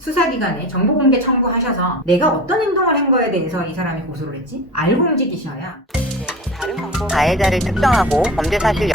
수사기관에 정보공개 청구하셔서 내가 어떤 행동을 한 거에 대해서 이 사람이 고소를 했지? 알고 움직이셔야 다른 방법 가해자를 특정하고 범죄 사실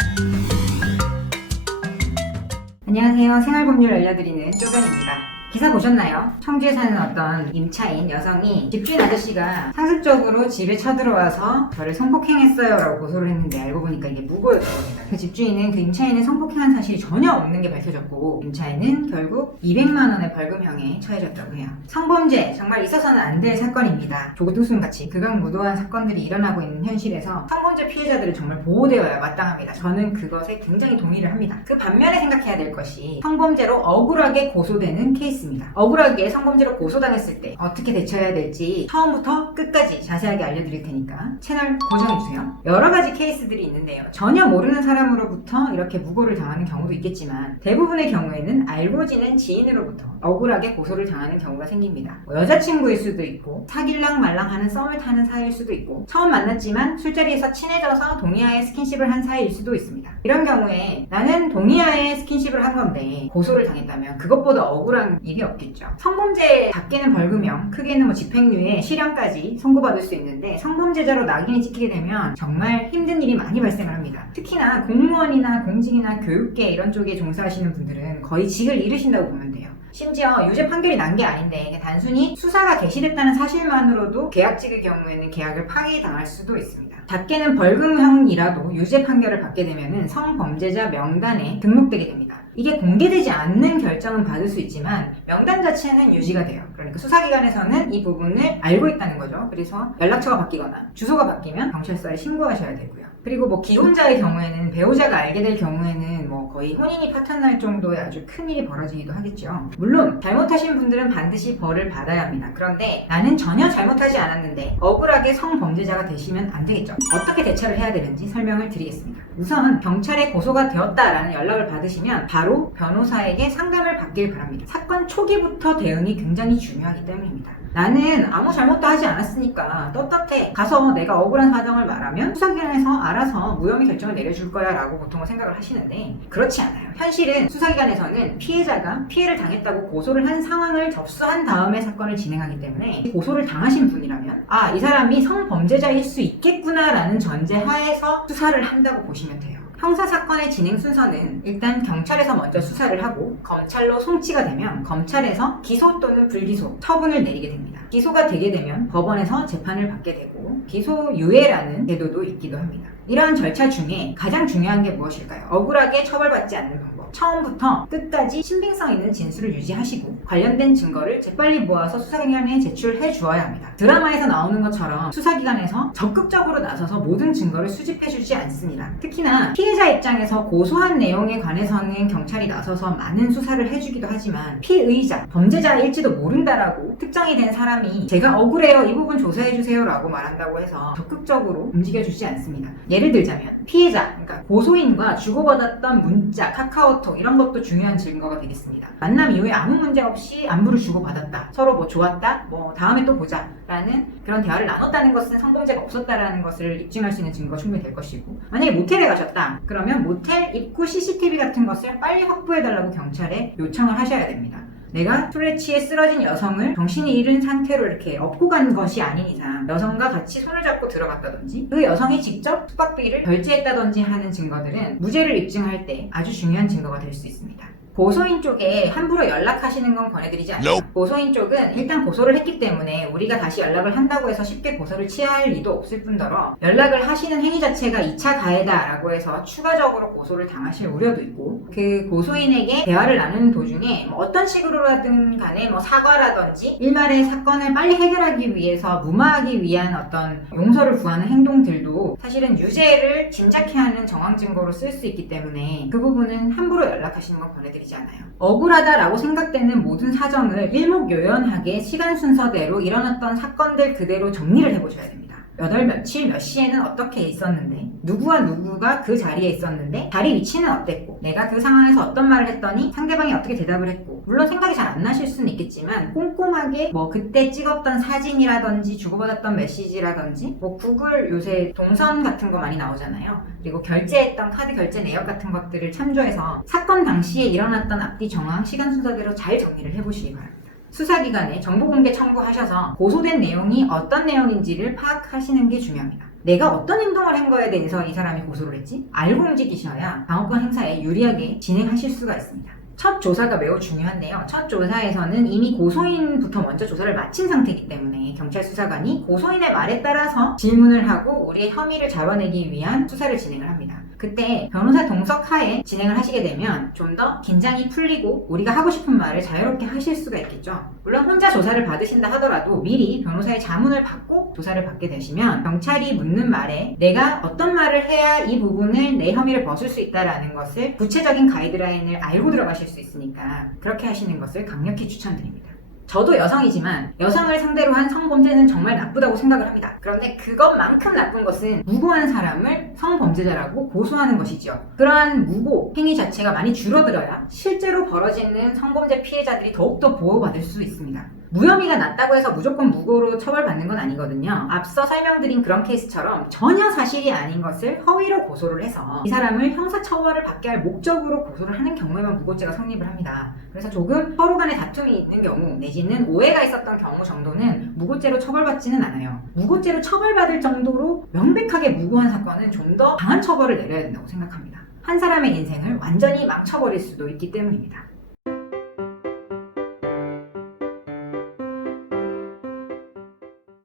안녕하세요. 생활법률 알려드리는 쪼변입니다. 기사 보셨나요? 청주에 사는 어떤 임차인 여성이 집주인 아저씨가 상습적으로 집에 쳐들어와서 저를 성폭행했어요 라고 고소를 했는데 알고 보니까 이게 무고였던 겁니다. 그 집주인은 그 임차인을 성폭행한 사실이 전혀 없는 게 밝혀졌고 임차인은 결국 200만 원의 벌금형에 처해졌다고 해요. 성범죄 정말 있어서는 안 될 사건입니다. 조국등순같이 극악무도한 사건들이 일어나고 있는 현실에서 성범죄 피해자들은 정말 보호되어야 마땅합니다. 저는 그것에 굉장히 동의를 합니다. 그 반면에 생각해야 될 것이 성범죄로 억울하게 고소되는 케이스입니다. 억울하게 성범죄로 고소당했을 때 어떻게 대처해야 될지 처음부터 끝까지 자세하게 알려드릴 테니까 채널 고정해주세요. 여러 가지 케이스들이 있는데요. 전혀 모르는 사람으로부터 이렇게 무고를 당하는 경우도 있겠지만 대부분의 경우에는 알고 지낸 지인으로부터 억울하게 고소를 당하는 경우가 생깁니다. 여자친구일 수도 있고 사귈랑 말랑 하는 썸을 타는 사이일 수도 있고 처음 만났지만 술자리에서 친해져서 동의하에 스킨십을 한 사이일 수도 있습니다. 이런 경우에 나는 동의하에 스킨십을 한 건데 고소를 당했다면 그것보다 억울한 일이 없겠죠. 성범죄에 작게는 벌금형, 크게는 집행유예, 실형까지 선고받을 수 있는데 성범죄자로 낙인이 찍히게 되면 정말 힘든 일이 많이 발생을 합니다. 특히나 공무원이나 공직이나 교육계 이런 쪽에 종사하시는 분들은 거의 직을 잃으신다고 보면 돼요. 심지어 유죄 판결이 난 게 아닌데 단순히 수사가 개시됐다는 사실만으로도 계약직의 경우에는 계약을 파기당할 수도 있습니다. 작게는 벌금형이라도 유죄 판결을 받게 되면 성범죄자 명단에 등록되게 됩니다. 이게 공개되지 않는 결정은 받을 수 있지만 명단 자체는 유지가 돼요. 그러니까 수사기관에서는 이 부분을 알고 있다는 거죠. 그래서 연락처가 바뀌거나 주소가 바뀌면 경찰서에 신고하셔야 되고요. 그리고 기혼자의 경우에는 배우자가 알게 될 경우에는 거의 혼인이 파탄날 정도의 아주 큰 일이 벌어지기도 하겠죠. 물론 잘못하신 분들은 반드시 벌을 받아야 합니다. 그런데 나는 전혀 잘못하지 않았는데 억울하게 성범죄자가 되시면 안 되겠죠. 어떻게 대처를 해야 되는지 설명을 드리겠습니다. 우선 경찰에 고소가 되었다라는 연락을 받으시면 바로 변호사에게 상담을 받길 바랍니다. 사건 초기부터 대응이 굉장히 중요하기 때문입니다. 나는 아무 잘못도 하지 않았으니까 떳떳해 가서 내가 억울한 사정을 말하면 수사기관에서 알아서 무혐의 결정을 내려줄 거야 라고 보통은 생각을 하시는데 그렇지 않아요. 현실은 수사기관에서는 피해자가 피해를 당했다고 고소를 한 상황을 접수한 다음에 사건을 진행하기 때문에 고소를 당하신 분이라면 이 사람이 성범죄자일 수 있겠구나 라는 전제하에서 수사를 한다고 보시면 돼요. 형사사건의 진행 순서는 일단 경찰에서 먼저 수사를 하고 검찰로 송치가 되면 검찰에서 기소 또는 불기소 처분을 내리게 됩니다. 기소가 되게 되면 법원에서 재판을 받게 되고 기소유예라는 제도도 있기도 합니다. 이러한 절차 중에 가장 중요한 게 무엇일까요? 억울하게 처벌받지 않는 방법. 처음부터 끝까지 신빙성 있는 진술을 유지하시고 관련된 증거를 재빨리 모아서 수사기관에 제출해 주어야 합니다. 드라마에서 나오는 것처럼 수사기관에서 적극적으로 나서서 모든 증거를 수집해 주지 않습니다. 특히나 피해자 입장에서 고소한 내용에 관해서는 경찰이 나서서 많은 수사를 해주기도 하지만 피의자, 범죄자일지도 모른다라고 특정이 된 사람이 제가 억울해요, 이 부분 조사해주세요 라고 말한다고 해서 적극적으로 움직여주지 않습니다. 예를 들자면 피해자, 그러니까 고소인과 주고받았던 문자, 카카오톡 이런 것도 중요한 증거가 되겠습니다. 만남 이후에 아무 문제 없이 안부를 주고받았다. 서로 좋았다. 다음에 또 보자. 라는 그런 대화를 나눴다는 것은 성범죄가 없었다라는 것을 입증할 수 있는 증거가 충분히 될 것이고 만약에 모텔에 가셨다. 그러면 모텔 입구 CCTV 같은 것을 빨리 확보해달라고 경찰에 요청을 하셔야 됩니다. 내가 술에 취해 쓰러진 여성을 정신이 잃은 상태로 이렇게 업고 간 것이 아닌 이상 여성과 같이 손을 잡고 들어갔다든지 그 여성이 직접 숙박비를 결제했다든지 하는 증거들은 무죄를 입증할 때 아주 중요한 증거가 될 수 있습니다. 고소인 쪽에 함부로 연락하시는 건 권해드리지 않아요. 고소인 쪽은 일단 고소를 했기 때문에 우리가 다시 연락을 한다고 해서 쉽게 고소를 취하할 리도 없을 뿐더러 연락을 하시는 행위 자체가 2차 가해다라고 해서 추가적으로 고소를 당하실 우려도 있고 그 고소인에게 대화를 나누는 도중에 어떤 식으로라든 간에 사과라든지 일말의 사건을 빨리 해결하기 위해서 무마하기 위한 어떤 용서를 구하는 행동들도 사실은 유죄를 짐작케 하는 정황 증거로 쓸 수 있기 때문에 그 부분은 함부로 연락하시는 건 권해드리지 않아요. 억울하다라고 생각되는 모든 사정을 일목요연하게 시간 순서대로 일어났던 사건들 그대로 정리를 해보셔야 됩니다. 몇 월 며칠 몇 시에는 어떻게 있었는데 누구와 누구가 그 자리에 있었는데 자리 위치는 어땠고 내가 그 상황에서 어떤 말을 했더니 상대방이 어떻게 대답을 했고 물론 생각이 잘 안 나실 수는 있겠지만 꼼꼼하게 그때 찍었던 사진이라든지 주고받았던 메시지라든지 구글 요새 동선 같은 거 많이 나오잖아요. 그리고 결제했던 카드 결제 내역 같은 것들을 참조해서 사건 당시에 일어났던 앞뒤 정황 시간 순서대로 잘 정리를 해보시기 바랍니다. 수사기관에 정보공개 청구하셔서 고소된 내용이 어떤 내용인지를 파악하시는 게 중요합니다. 내가 어떤 행동을 한 거에 대해서 이 사람이 고소를 했지? 알고 움직이셔야 방어권 행사에 유리하게 진행하실 수가 있습니다. 첫 조사가 매우 중요한데요. 첫 조사에서는 이미 고소인부터 먼저 조사를 마친 상태이기 때문에 경찰 수사관이 고소인의 말에 따라서 질문을 하고 우리의 혐의를 잡아내기 위한 수사를 진행을 합니다. 그때 변호사 동석하에 진행을 하시게 되면 좀 더 긴장이 풀리고 우리가 하고 싶은 말을 자유롭게 하실 수가 있겠죠. 물론 혼자 조사를 받으신다 하더라도 미리 변호사의 자문을 받고 조사를 받게 되시면 경찰이 묻는 말에 내가 어떤 말을 해야 이 부분을 내 혐의를 벗을 수 있다는 것을 구체적인 가이드라인을 알고 들어가실 수 있으니까 그렇게 하시는 것을 강력히 추천드립니다. 저도 여성이지만 여성을 상대로 한 성범죄는 정말 나쁘다고 생각을 합니다. 그런데 그것만큼 나쁜 것은 무고한 사람을 성범죄자라고 고소하는 것이죠. 그러한 무고 행위 자체가 많이 줄어들어야 실제로 벌어지는 성범죄 피해자들이 더욱더 보호받을 수 있습니다. 무혐의가 낮다고 해서 무조건 무고로 처벌받는 건 아니거든요. 앞서 설명드린 그런 케이스처럼 전혀 사실이 아닌 것을 허위로 고소를 해서 이 사람을 형사처벌을 받게 할 목적으로 고소를 하는 경우에만 무고죄가 성립을 합니다. 그래서 조금 서로 간에 다툼이 있는 경우 내지는 오해가 있었던 경우 정도는 무고죄로 처벌받지는 않아요. 무고죄로 처벌받을 정도로 명백하게 무고한 사건은 좀 더 강한 처벌을 내려야 된다고 생각합니다. 한 사람의 인생을 완전히 망쳐버릴 수도 있기 때문입니다.